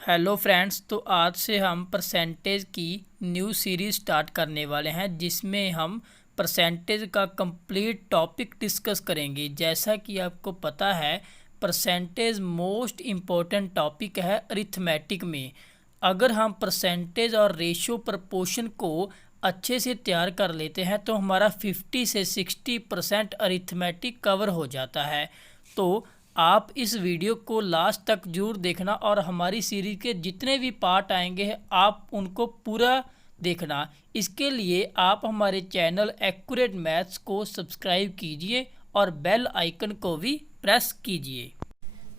Hello friends, तो आज से हम परसेंटेज की न्यू सीरीज़ स्टार्ट करने वाले हैं जिसमें हम परसेंटेज का कंप्लीट टॉपिक डिस्कस करेंगे। जैसा कि आपको पता है, परसेंटेज मोस्ट इम्पोर्टेंट टॉपिक है अरिथमेटिक में। अगर हम परसेंटेज और रेशियो प्रपोर्शन को अच्छे से तैयार कर लेते हैं तो हमारा 50 से 60% अरिथमेटिक कवर हो जाता है। तो आप इस वीडियो को लास्ट तक जरूर देखना और हमारी सीरीज के जितने भी पार्ट आएंगे आप उनको पूरा देखना। इसके लिए आप हमारे चैनल एक्यूरेट मैथ्स को सब्सक्राइब कीजिए और बेल आइकन को भी प्रेस कीजिए।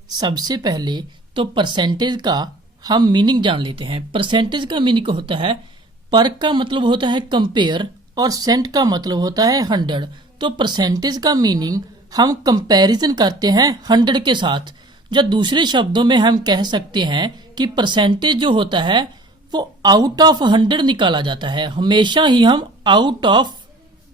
सबसे पहले तो परसेंटेज का हम मीनिंग जान लेते हैं। परसेंटेज का मीनिंग होता है, पर का मतलब होता है कंपेयर और सेंट का मतलब होता है 100। तो परसेंटेज का मीनिंग हम कंपैरिजन करते हैं 100 के साथ। या दूसरे शब्दों में हम कह सकते हैं कि परसेंटेज जो होता है वो आउट ऑफ 100 निकाला जाता है। हमेशा ही हम आउट ऑफ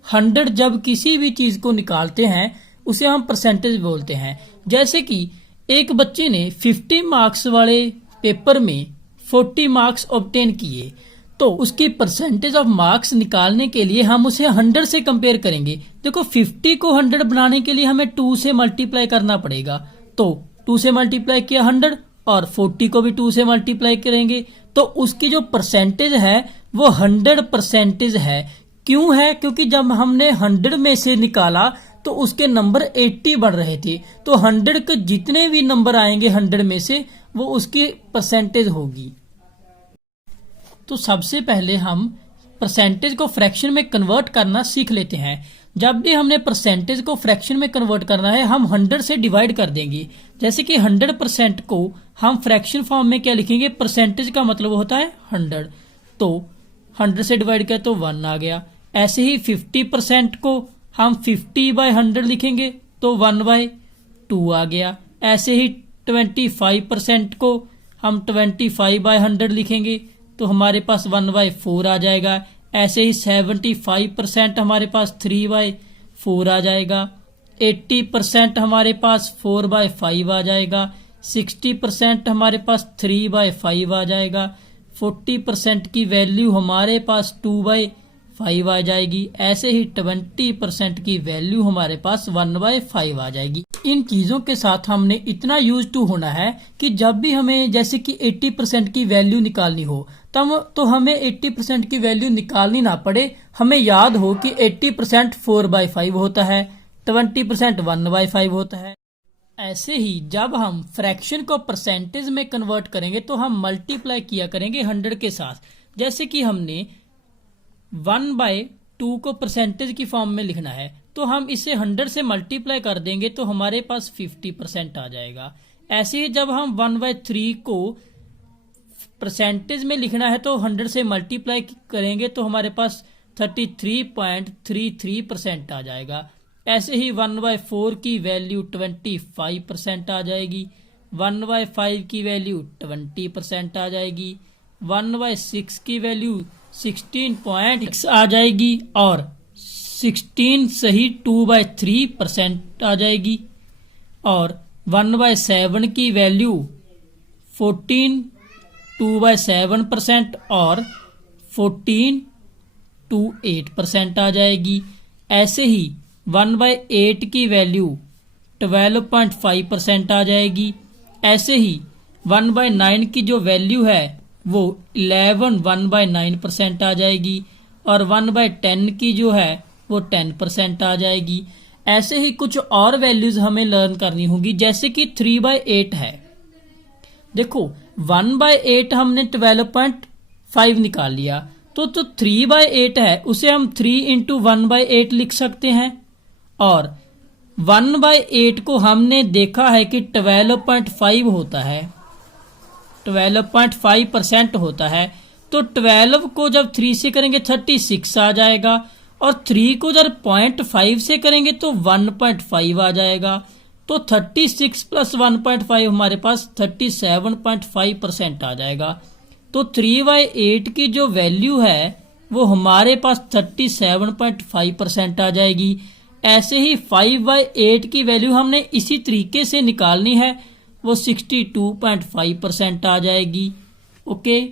100 जब किसी भी चीज को निकालते हैं उसे हम परसेंटेज बोलते हैं। जैसे कि एक बच्चे ने 50 मार्क्स वाले पेपर में 40 मार्क्स ऑब्टेन किए, तो उसकी परसेंटेज ऑफ मार्क्स निकालने के लिए हम उसे 100 से कंपेयर करेंगे। देखो 50 को 100 बनाने के लिए हमें 2 से मल्टीप्लाई करना पड़ेगा। तो 2 से मल्टीप्लाई किया 100 और 40 को भी 2 से मल्टीप्लाई करेंगे तो उसकी जो परसेंटेज है वो 100% है। क्यों है? क्योंकि जब हमने 100 में से निकाला तो उसके नंबर 80 बढ़ रहे थे। तो 100 के जितने भी नंबर आएंगे 100 में से वो उसकी परसेंटेज होगी। तो सबसे पहले हम परसेंटेज को फ्रैक्शन में कन्वर्ट करना सीख लेते हैं। जब भी हमने परसेंटेज को फ्रैक्शन में कन्वर्ट करना है हम 100 से डिवाइड कर देंगे। जैसे कि 100% को हम फ्रैक्शन फॉर्म में क्या लिखेंगे? परसेंटेज का मतलब होता है 100, तो 100 से डिवाइड किया तो 1 आ गया। ऐसे ही 50% को हम 50/100 लिखेंगे तो 1/2 आ गया। ऐसे ही 25% को हम 25/100 लिखेंगे तो हमारे पास 1/4 आ जाएगा। ऐसे ही 75% हमारे पास 3/4 आ जाएगा। 80% हमारे पास 4/5 आ जाएगा। 60% हमारे पास 3/5 आ जाएगा। 40% की वैल्यू हमारे पास 2/5 आ जाएगी। ऐसे ही 20% की वैल्यू हमारे पास 1/5 आ जाएगी। इन चीजों के साथ हमने इतना यूज टू होना है कि जब भी हमें जैसे कि 80% की वैल्यू निकालनी हो तब तो हमें 80% की वैल्यू निकालनी ना पड़े। हमें याद हो कि 80% 4/5 होता है, 20% 1/5 होता है। ऐसे ही जब हम फ्रैक्शन को परसेंटेज में कन्वर्ट करेंगे तो हम मल्टीप्लाई किया करेंगे 100 के साथ। जैसे कि हमने 1/2 को परसेंटेज की फॉर्म में लिखना है तो हम इसे 100 से मल्टीप्लाई कर देंगे तो हमारे पास 50% आ जाएगा। ऐसे ही जब हम 1/3 को परसेंटेज में लिखना है तो 100 से मल्टीप्लाई करेंगे तो हमारे पास 33.33% आ जाएगा। ऐसे ही 1/4 की वैल्यू 25% आ जाएगी। 1/5 की वैल्यू 20% आ जाएगी। 1/6 की वैल्यू 16.6 आ जाएगी और 16 सही 2/3% आ जाएगी। और 1/7 की वैल्यू 14 2/7% और 14 8% आ जाएगी। ऐसे ही 1/8 की वैल्यू 12.5% आ जाएगी। ऐसे ही 1/9 की जो वैल्यू है वो 1/9% आ जाएगी और 1/10 की जो है वो 10% आ जाएगी। ऐसे ही कुछ और वैल्यूज हमें लर्न करनी होगी। जैसे कि 3/8 है। देखो 1/8 हमने 12.5 निकाल लिया तो 3/8 है उसे हम 3 इंटू 1/8 लिख सकते हैं। और 1/8 को हमने देखा है कि 12.5 होता है, 12.5% होता है। तो 12 को जब 3 से करेंगे 36 आ जाएगा और 3 को जब 0.5 से करेंगे तो 1.5 आ जाएगा। तो 36 प्लस 1.5 हमारे पास 37.5% आ जाएगा। तो 3/8 की जो वैल्यू है वो हमारे पास 37.5% आ जाएगी। ऐसे ही 5/8 की वैल्यू हमने इसी तरीके से निकालनी है। वो 62.5% आ जाएगी। ओके,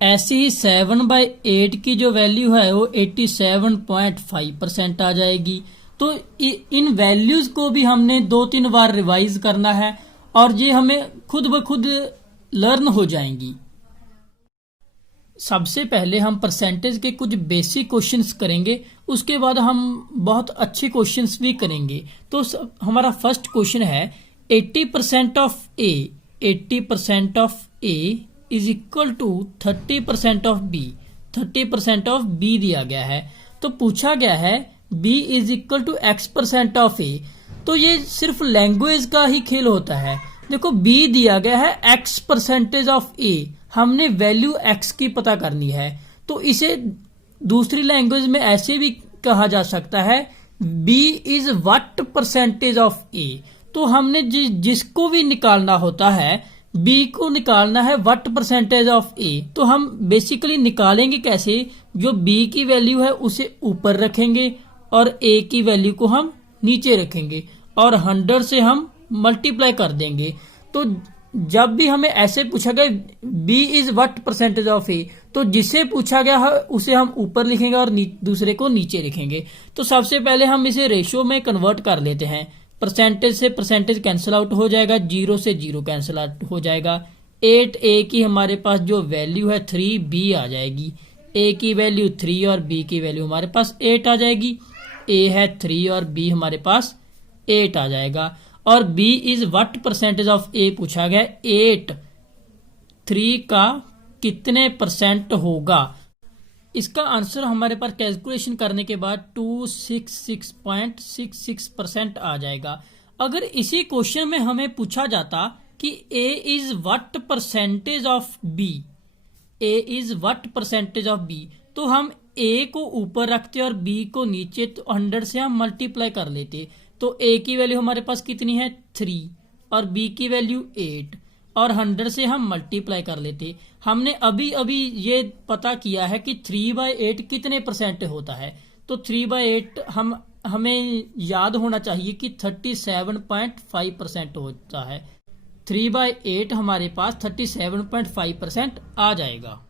ऐसे ही 7/8 की जो वैल्यू है वो 87.5% आ जाएगी। तो इन वैल्यूज को भी हमने 2-3 बार रिवाइज करना है और ये हमें खुद ब खुद लर्न हो जाएंगी। सबसे पहले हम परसेंटेज के कुछ बेसिक क्वेश्चंस करेंगे, उसके बाद हम बहुत अच्छे क्वेश्चंस भी करेंगे। तो हमारा फर्स्ट क्वेश्चन है 80% of A 80% of A is equal to 30% of B. 30% of B दिया गया है, तो पूछा गया है b is equal to x% of A. तो ये सिर्फ लैंग्वेज का ही खेल होता है। देखो b दिया गया है x% ऑफ ए, हमने वैल्यू x की पता करनी है। तो इसे दूसरी लैंग्वेज में ऐसे भी कहा जा सकता है b is what percentage of A. तो हमने जिसको भी निकालना होता है b को निकालना है व्हाट परसेंटेज ऑफ ए। तो हम बेसिकली निकालेंगे कैसे, जो b की वैल्यू है उसे ऊपर रखेंगे और a की वैल्यू को हम नीचे रखेंगे और 100 से हम मल्टीप्लाई कर देंगे। तो जब भी हमें ऐसे पूछा गया b is what percentage of A, तो जिसे पूछा गया है उसे हम ऊपर लिखेंगे और दूसरे को नीचे लिखेंगे। तो सबसे पहले हम इसे रेशियो में कन्वर्ट कर लेते हैं। परसेंटेज से परसेंटेज कैंसिल आउट हो जाएगा, 0 से 0 कैंसिल आउट हो जाएगा। 8a की हमारे पास जो वैल्यू है 3b आ जाएगी। a की वैल्यू 3 और b की वैल्यू हमारे पास 8 आ जाएगी। a है 3 और b हमारे पास 8 आ जाएगा। और b is what percentage of a पूछा गया। 8 3 का कितने परसेंट होगा, इसका आंसर हमारे पास कैलकुलेशन करने के बाद 266.66% आ जाएगा। अगर इसी क्वेश्चन में हमें पूछा जाता कि a is what percentage of b, a is what percentage of b, तो हम a को ऊपर रखते और b को नीचे, तो 100 से हम मल्टीप्लाई कर लेते। तो a की वैल्यू हमारे पास कितनी है 3 और b की वैल्यू 8 और 100 से हम मल्टीप्लाई कर लेते। हमने अभी अभी ये पता किया है कि 3/8 कितने परसेंट होता है। तो 3/8 हमें याद होना चाहिए कि 37.5% होता है। 3/8 हमारे पास 37.5% आ जाएगा।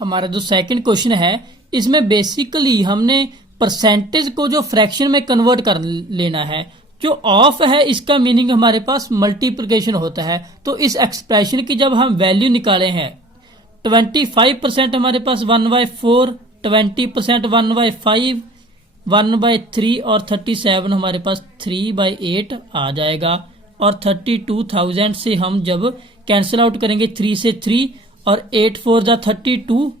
हमारा जो सेकंड क्वेश्चन है इसमें बेसिकली हमने परसेंटेज को जो फ्रैक्शन में कन्वर्ट कर लेना है। जो ऑफ है इसका मीनिंग हमारे पास मल्टीप्लिकेशन होता है। तो इस एक्सप्रेशन की जब हम वैल्यू निकाले हैं 25% हमारे पास 1/4, 20% 1/5, 1/3 और 37 हमारे पास 3/8 आ जाएगा। और 32,000 से हम जब कैंसिल आउट करेंगे 3 से 3 और 8 4 जा 32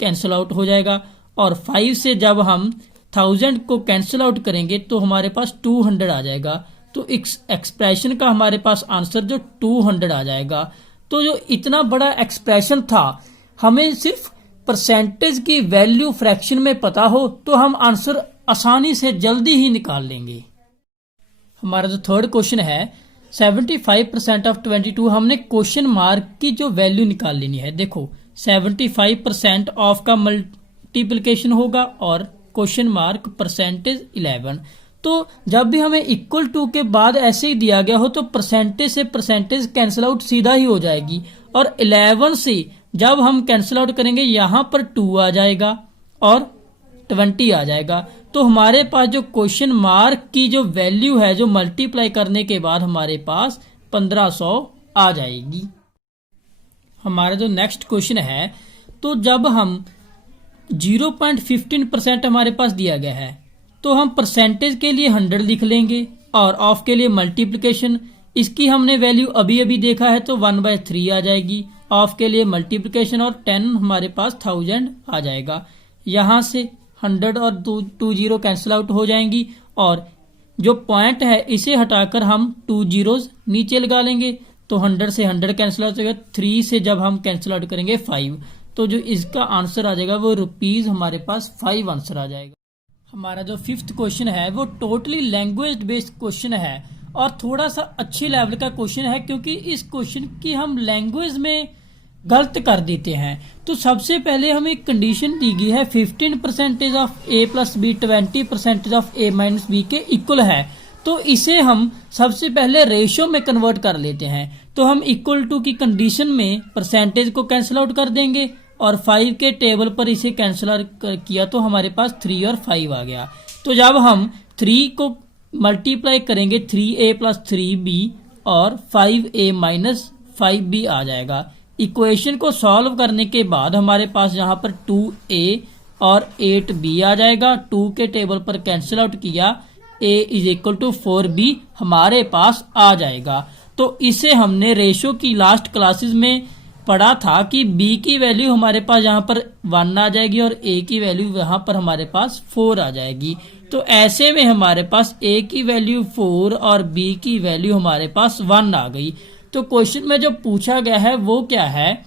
कैंसिल आउट हो जाएगा। और 5 से जब हम 1000 को कैंसिल आउट करेंगे तो हमारे पास 200 आ जाएगा। तो एक्सप्रेशन का हमारे पास आंसर जो 200 आ जाएगा। तो जो इतना बड़ा एक्सप्रेशन था, हमें सिर्फ परसेंटेज की वैल्यू फ्रैक्शन में पता हो तो हम आंसर आसानी से जल्दी ही निकाल लेंगे। हमारा जो थर्ड क्वेश्चन है 75% ऑफ 22, हमने क्वेश्चन मार्क की जो वैल्यू निकाल लेनी है। देखो 75% ऑफ का मल्टीप्लिकेशन होगा और क्वेश्चन मार्क परसेंटेज 11। तो जब भी हमें इक्वल टू के बाद ऐसे ही दिया गया हो तो परसेंटेज से परसेंटेज कैंसिल आउट सीधा ही हो जाएगी। और 11 से जब हम कैंसिल आउट करेंगे यहाँ पर 2 आ जाएगा और 20 आ जाएगा। तो हमारे पास जो क्वेश्चन मार्क की जो वैल्यू है जो मल्टीप्लाई करने के बाद हमारे पास 1500 आ जाएगी। हमारा जो नेक्स्ट क्वेश्चन है, तो जब हम 0.15% हमारे पास दिया गया है तो हम परसेंटेज के लिए 100 लिख लेंगे और ऑफ के लिए मल्टीप्लिकेशन, इसकी हमने वैल्यू अभी अभी देखा है तो 1/3 आ जाएगी। ऑफ के लिए मल्टीप्लिकेशन और 10 हमारे पास 1000 आ जाएगा। यहाँ से 100 और 2 0 कैंसिल आउट हो जाएंगी और जो पॉइंट है इसे हटाकर हम 2 zeros नीचे लगा लेंगे। तो 100 से 100 कैंसिल आउट हो जाएगा। 3 से जब हम कैंसिल आउट करेंगे 5, तो जो इसका आंसर आ जाएगा वो रुपीज हमारे पास 5 आंसर आ जाएगा। हमारा जो फिफ्थ क्वेश्चन है वो टोटली लैंग्वेज बेस्ड क्वेश्चन है और थोड़ा सा अच्छे लेवल का क्वेश्चन है क्योंकि इस क्वेश्चन की हम लैंग्वेज में गलत कर देते हैं। तो सबसे पहले हमें एक कंडीशन दी गई है 15% of a plus B 20% of a minus B के इक्वल है। तो इसे हम सबसे पहले रेशियो में कन्वर्ट कर लेते हैं। तो हम इक्वल टू की कंडीशन में परसेंटेज को कैंसिल आउट कर देंगे और 5 के टेबल पर इसे कैंसिल किया तो हमारे पास 3 और 5 आ गया। तो जब हम 3 को मल्टीप्लाई करेंगे 3a प्लस 3b और 5a माइनस 5b आ जाएगा। इक्वेशन को सॉल्व करने के बाद हमारे पास यहाँ पर 2a और 8b आ जाएगा। 2 के टेबल पर कैंसिल आउट किया, a is equal to 4b हमारे पास आ जाएगा। तो इसे हमने रेशो की लास्ट क्लासेस में पढ़ा था कि b की वैल्यू हमारे पास यहाँ पर 1 आ जाएगी और a की वैल्यू यहाँ पर हमारे पास 4 आ जाएगी। तो ऐसे में हमारे पास a की वैल्यू 4 और b की वैल्यू हमारे पास 1 आ गई। तो क्वेश्चन में जो पूछा गया है वो क्या है,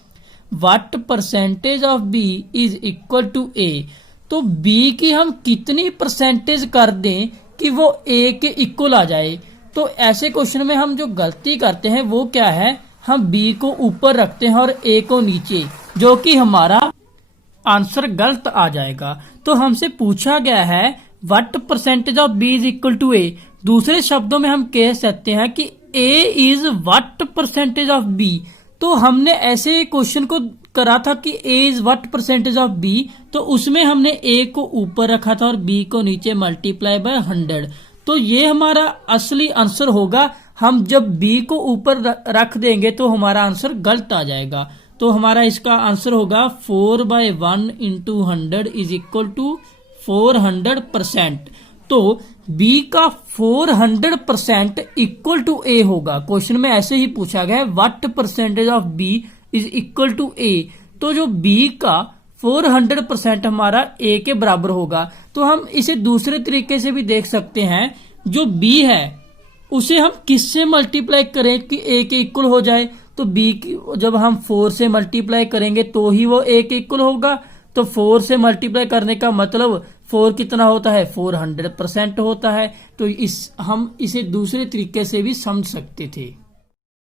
what percentage of b is equal to a। तो b की हम कितनी परसेंटेज कर दें कि वो a के इक्वल आ जाए। तो ऐसे क्वेश्चन में हम जो गलती करते हैं वो क्या है, हम b को ऊपर रखते हैं और a को नीचे, जो कि हमारा आंसर गलत आ जाएगा। तो हमसे पूछा गया है what percentage of b is equal to a। दूसरे शब्दों में हम कह सकते हैं कि a is what percentage of b। तो हमने ऐसे क्वेश्चन को करा था कि a is what percentage of b, तो उसमें हमने a को ऊपर रखा था और b को नीचे मल्टीप्लाई बाय 100। तो ये हमारा असली आंसर होगा। हम जब b को ऊपर रख देंगे तो हमारा आंसर गलत आ जाएगा। तो हमारा इसका आंसर होगा 4/1 इंटू 100 इज इक्वल टू 400%। तो b का 400% इक्वल टू a होगा। क्वेश्चन में ऐसे ही पूछा गया है what percentage of b is equal to a। तो जो b का 400% हमारा a के बराबर होगा। तो हम इसे दूसरे तरीके से भी देख सकते हैं, जो b है उसे हम किससे मल्टीप्लाई करें कि a के इक्वल हो जाए। तो b की जब हम 4 से मल्टीप्लाई करेंगे तो ही वो a के इक्वल होगा। तो 4 से मल्टीप्लाई करने का मतलब 4 कितना होता है, 400% होता है। तो हम इसे दूसरे तरीके से भी समझ सकते थे।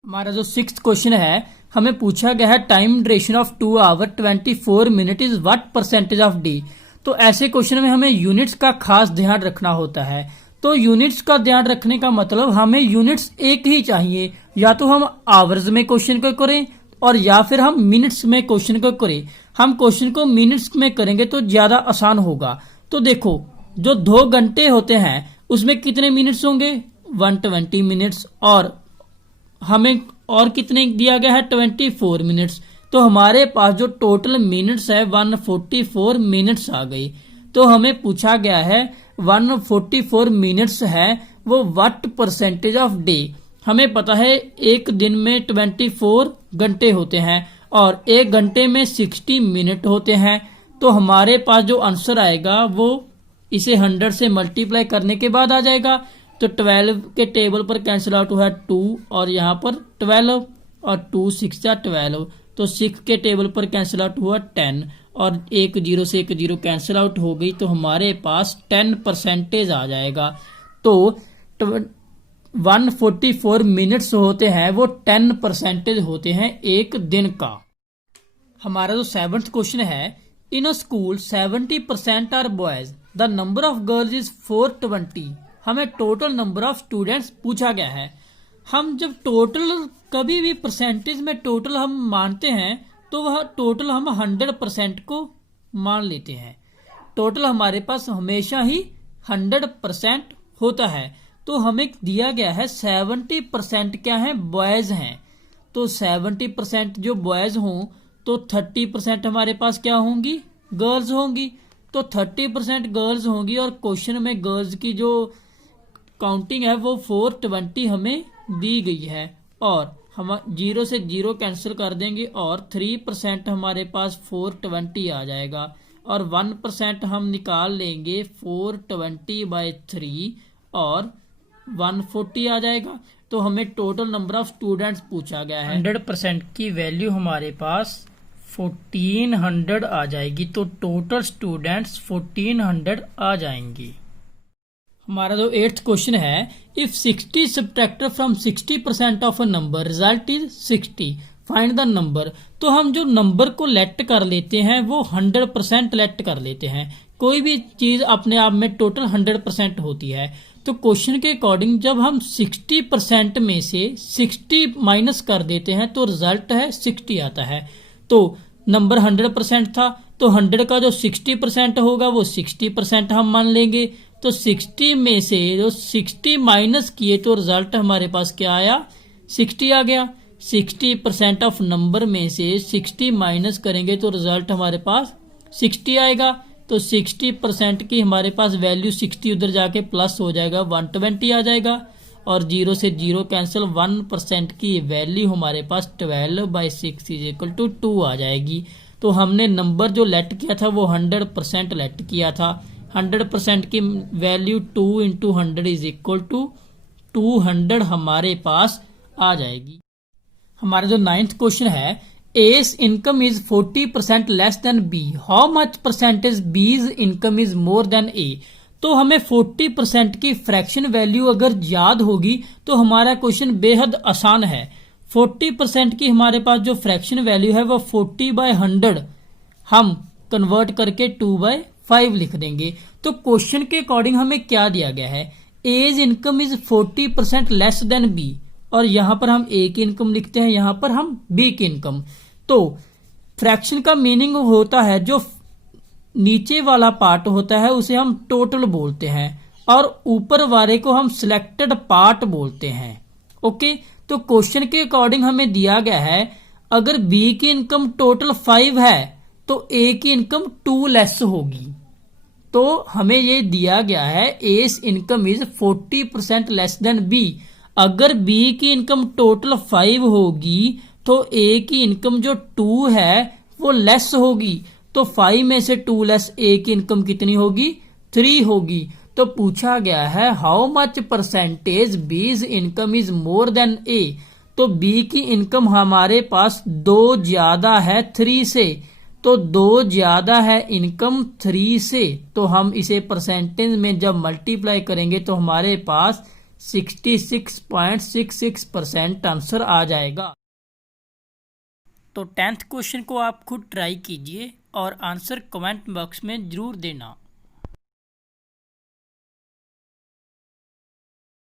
हमारा जो 6th क्वेश्चन है, हमें पूछा गया है time duration of 2 hour 24 minute is what percentage of d। तो ऐसे क्वेश्चन में हमें यूनिट्स का खास ध्यान रखना होता है। तो यूनिट्स का ध्यान रखने का मतलब हमें यूनिट्स एक ही चाहिए, या तो हम आवर्स में क्वेश्चन को करें और या फिर हम मिनट्स में क्वेश्चन को करें। हम क्वेश्चन को मिनट्स में करेंगे तो ज्यादा आसान होगा। तो देखो, जो 2 घंटे होते हैं उसमें कितने मिनट्स होंगे, 120 मिनट्स, और हमें और कितने दिया गया है, 24 मिनट्स। तो हमारे पास जो टोटल मिनट्स है 144 मिनट्स आ गई। तो हमें पूछा गया है 144 मिनट्स है वो व्हाट परसेंटेज ऑफ डे। हमें पता है एक दिन में 24 घंटे होते हैं और एक घंटे में 60 मिनट होते हैं। तो हमारे पास जो आंसर आएगा वो इसे 100 से मल्टीप्लाई करने के बाद आ जाएगा। तो 12 के टेबल पर कैंसिल आउट हुआ 2 और यहाँ पर 12 और 2 6 जा 12। तो 6 के टेबल पर कैंसिल आउट हुआ 10 और 1 0 से 1 0 कैंसिल आउट हो गई। तो हमारे पास 10% आ जाएगा। तो 144 मिनट्स होते हैं वो 10% होते हैं एक दिन का। हमारा जो 7th क्वेश्चन है, in a school 70% are boys, the number of girls is 420। हमें टोटल नंबर ऑफ स्टूडेंट्स पूछा गया है। हम जब टोटल कभी भी परसेंटेज में टोटल हम मानते हैं तो वह टोटल हम 100% को मान लेते हैं। टोटल हमारे पास हमेशा ही 100% होता है। तो हमें दिया गया है 70% क्या है, बॉयज हैं। तो 70% जो बॉयज हों तो 30% हमारे पास क्या होंगी, गर्ल्स होंगी। तो 30% गर्ल्स होंगी और क्वेश्चन में गर्ल्स की जो काउंटिंग है वो 420 हमें दी गई है। और हम 0 से 0 कैंसिल कर देंगे और 3% हमारे पास 420 आ जाएगा और 1% हम निकाल लेंगे 420/3 और 140 आ जाएगा। तो हमें टोटल नंबर ऑफ स्टूडेंट्स पूछा गया है। 100% की वैल्यू हमारे पास 1400 आ जाएगी। तो टोटल स्टूडेंट्स 1400 आ जाएंगी। हमारा जो 8th क्वेश्चन है, if 60 subtracted from 60% of a number result is 60, find the number. तो हम जो नंबर को लेट कर लेते हैं वो 100% लेट कर लेते हैं। कोई भी चीज अपने आप में टोटल 100% होती है। तो क्वेश्चन के अकॉर्डिंग जब हम 60% में से 60 माइनस कर देते हैं तो रिजल्ट है 60 आता है। तो नंबर 100% था, तो 100 का जो 60% होगा वो 60% हम मान लेंगे। तो 60 में से जो 60 माइनस किए तो रिजल्ट हमारे पास क्या आया, 60 आ गया। 60% ऑफ नंबर में से 60 माइनस करेंगे तो रिजल्ट हमारे पास 60 आएगा। तो 60% की हमारे पास वैल्यू 60 उधर जाके प्लस हो जाएगा, 120 आ जाएगा। और 0 से 0 कैंसिल, 1% की वैल्यू हमारे पास 12/6 = 2 आ जाएगी। तो हमने नंबर जो लेट किया था वो 100% लेट किया था। 100% की वैल्यू 2 × 100 = 200 हमारे पास आ जाएगी। हमारा जो 9th क्वेश्चन है, A's income is 40% less than B. How much percentage B's income is more than A? तो हमें 40% की फ्रैक्शन वैल्यू अगर याद होगी तो हमारा क्वेश्चन बेहद आसान है। 40% की हमारे पास जो फ्रैक्शन वैल्यू है वो 40/100 हम कन्वर्ट करके 2/5 लिख देंगे। तो क्वेश्चन के अकॉर्डिंग हमें क्या दिया गया है, A's income is 40% less than B, और यहां पर हम A की इनकम लिखते हैं, यहां पर हम B की इनकम। तो फ्रैक्शन का मीनिंग होता है जो नीचे वाला पार्ट होता है उसे हम टोटल बोलते हैं और ऊपर वाले को हम सिलेक्टेड पार्ट बोलते हैं। ओके, तो क्वेश्चन के अकॉर्डिंग हमें दिया गया है अगर B की इनकम टोटल 5 है तो A की इनकम 2 लेस होगी। तो हमें ये दिया गया है A's income is 40% less than B। अगर B की इनकम टोटल 5 होगी तो A की इनकम जो 2 है वो लेस होगी। तो 5 में से 2 लेस A की इनकम कितनी होगी, 3 होगी। तो पूछा गया है how much percentage B's income is more than A। तो B की इनकम हमारे पास 2 ज्यादा है 3 से, तो 2 ज्यादा है इनकम 3 से, तो हम इसे परसेंटेज में जब मल्टीप्लाई करेंगे तो हमारे पास 66.66% आंसर आ जाएगा। तो 10th क्वेश्चन को आप खुद ट्राई कीजिए और आंसर कमेंट बॉक्स में जरूर देना।